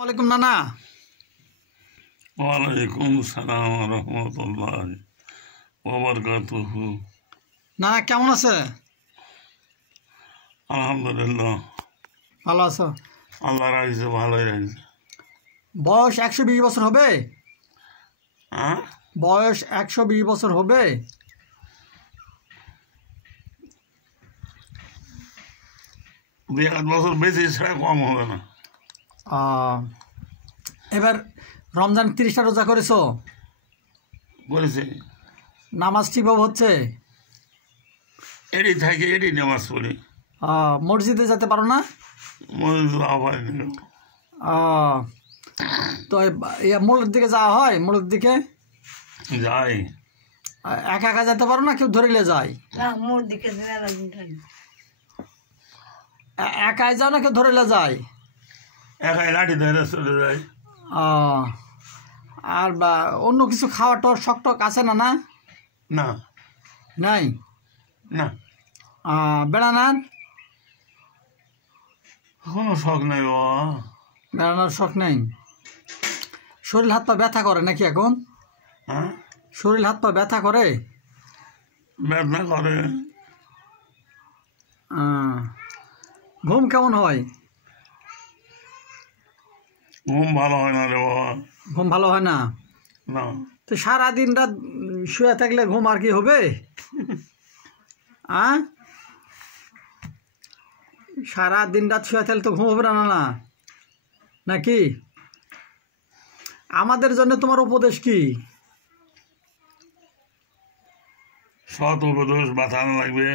ওয়ালাইকুম নানা। ওয়ালাইকুম সালাম রহমতুল্লাহ ওয়াবারকাতুহু। নানা কেমন আছে? আলহামদুলিল্লাহ, ভালো আছো? আল্লাহ রাখছে, ভালোই রাখছে। বয়স 120 বছর হবে? হ্যাঁ, বয়স 120 বছর হবে? দুই এক বছর বেশি ছাড়া কম হবে না। এবার রমজান 30টা রোজা করেছো? করেছে, নামাজ ঠিকভাবে হচ্ছে? এটি থাকে, এটি নামাজ পড়ি। মসজিদে যেতে পারো না? মসজিদ আহ্বান দিল। তো মোড়ের দিকে যাওয়া হয়? মোড়ের দিকে যাই, একা একা যেতে পারো না কেউ ধরিলে যায়? একাই যাও না কেউ ধরিলে যায়? একাই লাঠি ধরে চলে যাই। আর বা অন্য কিছু খাওয়া টর শখ টক আছে না? না না নাই না, বেড়ানার কোনো শখ নাই বাবা। বেড়ানোর শখ নেই? শরীর হাত পা ব্যথা করে নাকি এখন? হ্যাঁ, শরীর হাত পা ব্যথা করে? ব্যথা করে। ঘুম কেমন হয়? ঘুম ভালো হয় না রে বাবা। ঘুম ভালো হয় না? না, তো সারাদিন রাত শুয়ে থাকলে ঘুম আর কি হবে? সারা দিন রাত শুয়ে থাকলে তো ঘুম হবে না না নাকি? আমাদের জন্য তোমার উপদেশ কি? সৎ উপদেশ বাঁচানো লাগবে।